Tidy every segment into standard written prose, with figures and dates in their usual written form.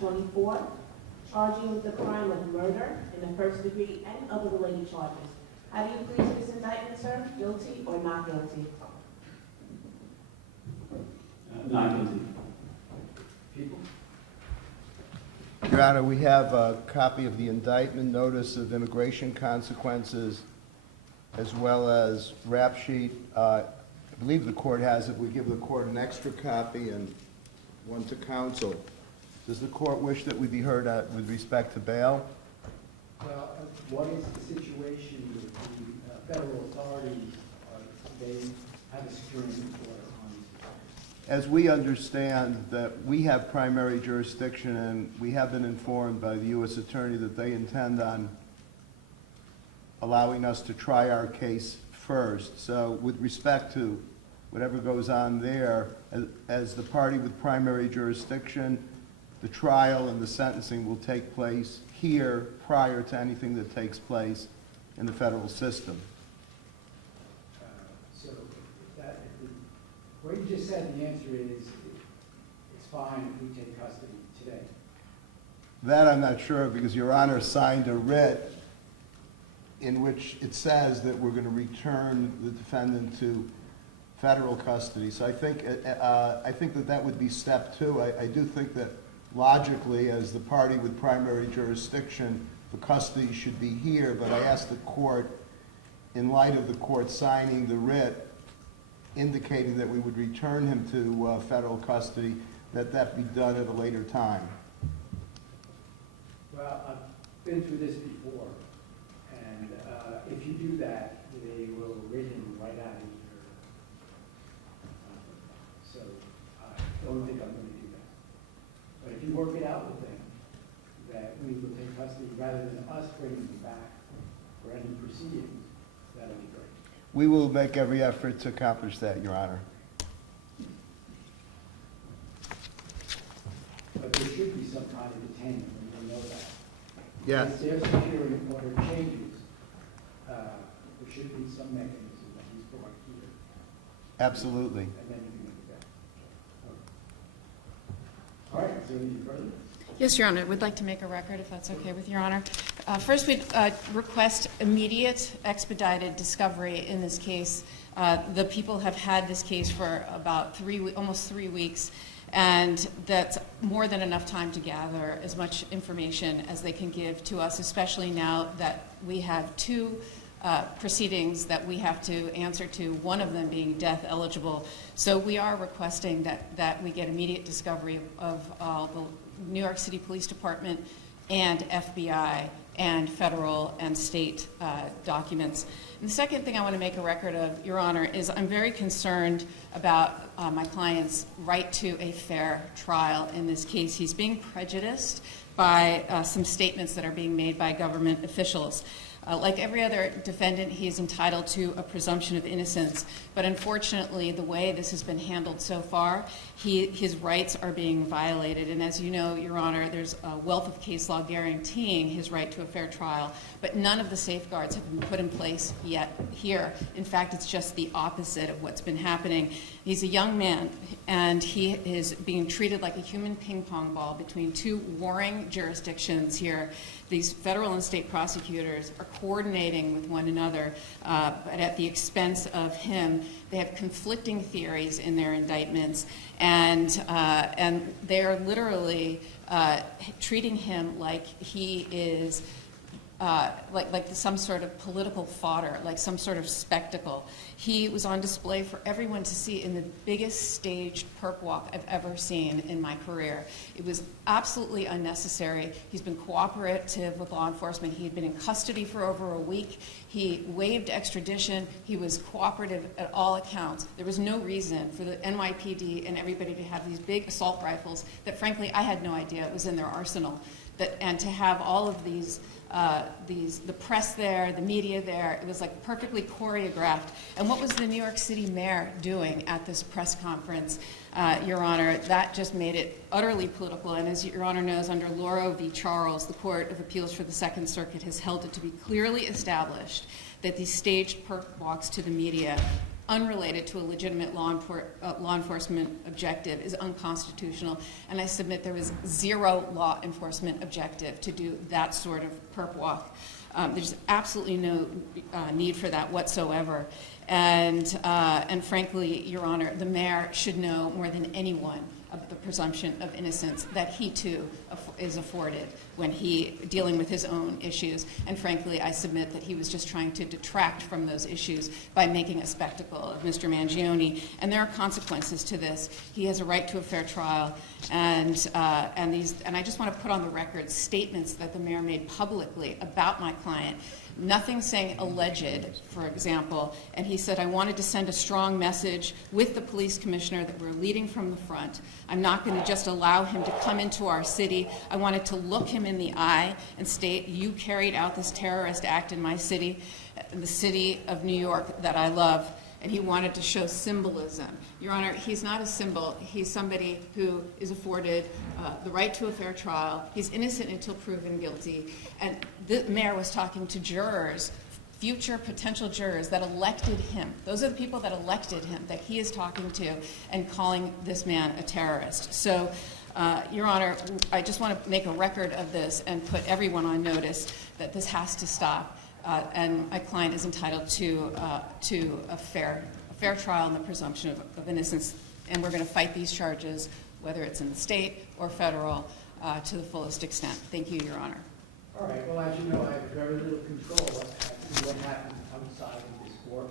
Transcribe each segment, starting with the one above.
24, charging with the crime of murder in the first degree and other related charges. How do you plead to this indictment, sir? Guilty or not guilty? Not guilty. People? Your Honor, we have a copy of the indictment, notice of immigration consequences, as well as rap sheet. I believe the court has it. We give the court an extra copy and one to counsel. Does the court wish that we be heard with respect to bail? Well, what is the situation with the federal authorities? They have a security order on these people. As we understand that we have primary jurisdiction, and we have been informed by the U.S. Attorney that they intend on allowing us to try our case first. So with respect to whatever goes on there, as the party with primary jurisdiction, the trial and the sentencing will take place here prior to anything that takes place in the federal system. So what you just said, the answer is it's fine if we take custody today. That I'm not sure of, because Your Honor signed a writ in which it says that we're going to return the defendant to federal custody. So I think that would be step two. I do think that logically, as the party with primary jurisdiction, the custody should be here, but I asked the court, in light of the court signing the writ indicating that we would return him to federal custody, that be done at a later time. Well, I've been through this before, and if you do that, they will rid him right out of here. So I don't think I'm going to do that. But if you work it out with them, that we will take custody rather than us bringing them back for any proceedings, that'll be great. We will make every effort to accomplish that, Your Honor. But there should be some kind of detainment, and we know that. Yes. If their security order changes, there should be some mechanism that he's brought here. Absolutely. And then you can make it better. All right, is there anything further? Yes, Your Honor. We'd like to make a record, if that's okay with Your Honor. First, we'd request immediate expedited discovery in this case. The people have had this case for about almost 3 weeks, and that's more than enough time to gather as much information as they can give to us, especially now that we have two proceedings that we have to answer to, one of them being death eligible. So we are requesting that we get immediate discovery of the New York City Police Department and FBI and federal and state documents. And the second thing I want to make a record of, Your Honor, is I'm very concerned about my client's right to a fair trial in this case. He's being prejudiced by some statements that are being made by government officials. Like every other defendant, he is entitled to a presumption of innocence. But unfortunately, the way this has been handled so far, his rights are being violated. And as you know, Your Honor, there's a wealth of case law guaranteeing his right to a fair trial. But none of the safeguards have been put in place yet here. In fact, it's just the opposite of what's been happening. He's a young man, and he is being treated like a human ping pong ball between two warring jurisdictions here. These federal and state prosecutors are coordinating with one another, but at the expense of him. They have conflicting theories in their indictments, and they are literally treating him like he is like some sort of political fodder, like some sort of spectacle. He was on display for everyone to see in the biggest staged perp walk I've ever seen in my career. It was absolutely unnecessary. He's been cooperative with law enforcement. He had been in custody for over a week. He waived extradition. He was cooperative at all accounts. There was no reason for the NYPD and everybody to have these big assault rifles that, frankly, I had no idea it was in their arsenal. And to have all of these, the press there, the media there, it was like perfectly choreographed. And what was the New York City mayor doing at this press conference, Your Honor? That just made it utterly political. And as Your Honor knows, under Lauro v. Charles, the Court of Appeals for the Second Circuit has held it to be clearly established that these staged perp walks to the media unrelated to a legitimate law enforcement objective is unconstitutional, and I submit there was zero law enforcement objective to do that sort of perp walk. There's absolutely no need for that whatsoever. And frankly, Your Honor, the mayor should know more than anyone of the presumption of innocence that he too is afforded when dealing with his own issues. And frankly, I submit that he was just trying to detract from those issues by making a spectacle of Mr. Mangione. And there are consequences to this. He has a right to a fair trial. And I just want to put on the record statements that the mayor made publicly about my client. Nothing saying alleged, for example, and he said, I wanted to send a strong message with the police commissioner that we're leading from the front. I'm not going to just allow him to come into our city. I wanted to look him in the eye and state, you carried out this terrorist act in my city, the city of New York that I love. And he wanted to show symbolism. Your Honor, he's not a symbol. He's somebody who is afforded the right to a fair trial. He's innocent until proven guilty. And the mayor was talking to jurors, future potential jurors that elected him. Those are the people that elected him, that he is talking to and calling this man a terrorist. So, Your Honor, I just want to make a record of this and put everyone on notice that this has to stop. And my client is entitled to a fair trial and the presumption of innocence. And we're going to fight these charges, whether it's in the state or federal, to the fullest extent. Thank you, Your Honor. All right, well, as you know, I have very little control as to what happens outside of this court.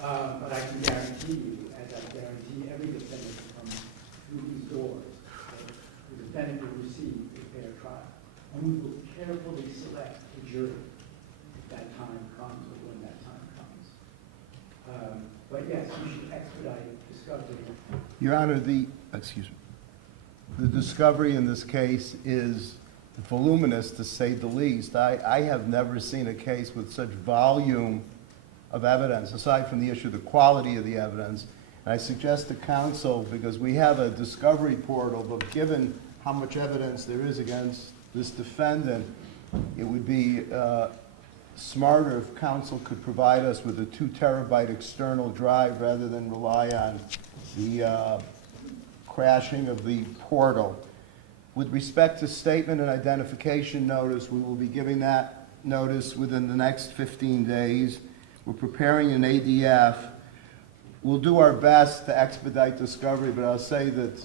But I can guarantee you, as I guarantee every defendant that comes through these doors, that the defendant will receive a fair trial. And we will carefully select a jury if that time comes or when that time comes. But yes, you should expedite discovery. Your Honor, the discovery in this case is voluminous, to say the least. I have never seen a case with such volume of evidence, aside from the issue of the quality of the evidence. And I suggest to counsel, because we have a discovery portal, but given how much evidence there is against this defendant, it would be smarter if counsel could provide us with a 2 terabyte external drive rather than rely on the crashing of the portal. With respect to statement and identification notice, we will be giving that notice within the next 15 days. We're preparing an ADF. We'll do our best to expedite discovery, but I'll say that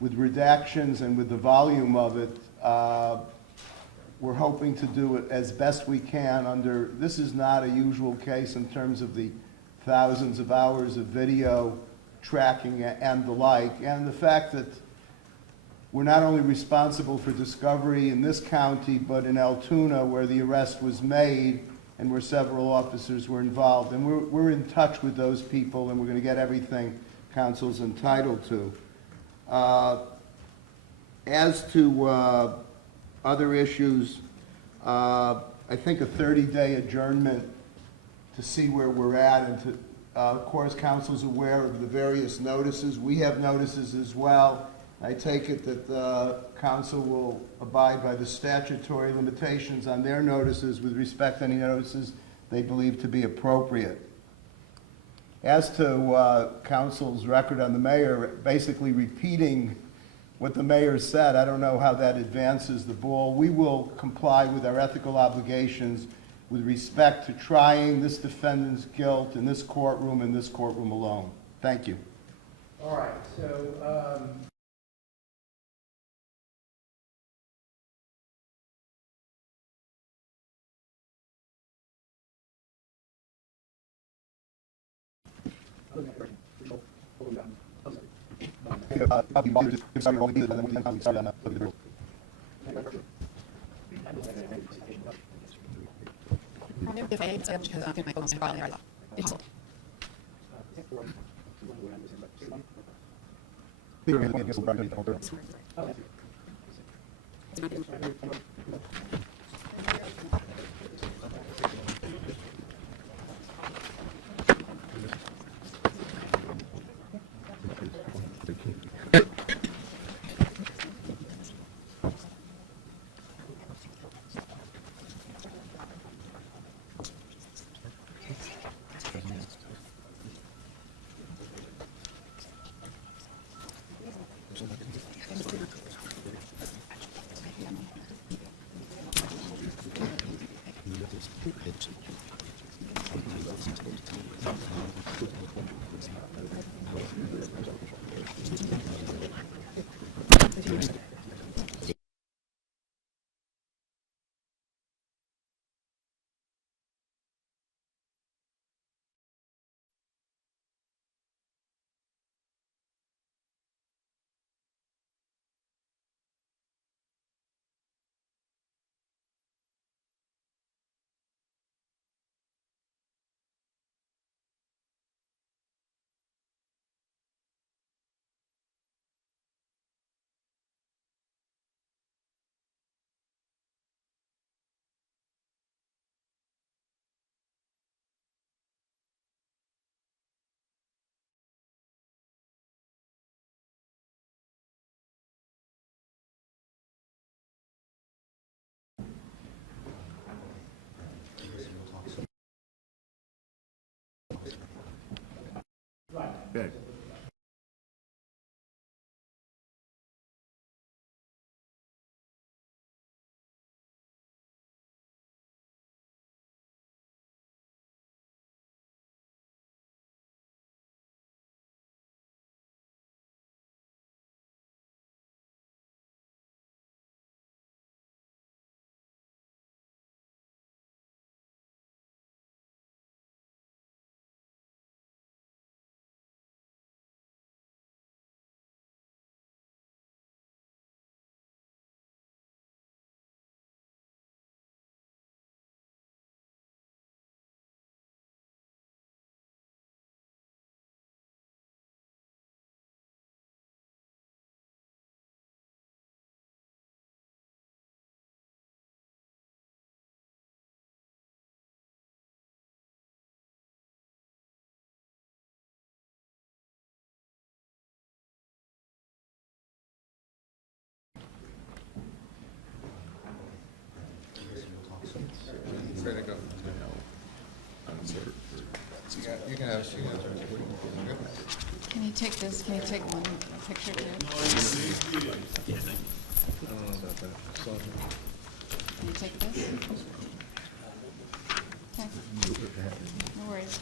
with redactions and with the volume of it, we're hoping to do it as best we can under, this is not a usual case in terms of the thousands of hours of video tracking and the like, and the fact that we're not only responsible for discovery in this county, but in Altoona, where the arrest was made and where several officers were involved. And we're in touch with those people, and we're going to get everything counsel's entitled to. As to other issues, I think a 30-day adjournment to see where we're at, and to, of course, counsel's aware of the various notices. We have notices as well. I take it that counsel will abide by the statutory limitations on their notices with respect to any notices they believe to be appropriate. As to counsel's record on the mayor, basically repeating what the mayor said, I don't know how that advances the ball. We will comply with our ethical obligations with respect to trying this defendant's guilt in this courtroom and this courtroom alone. Thank you. All right, so Good. Ready to go. You can have it. Can you take this? Can you take one picture too? I don't know about that. Can you take this? Okay. No worries.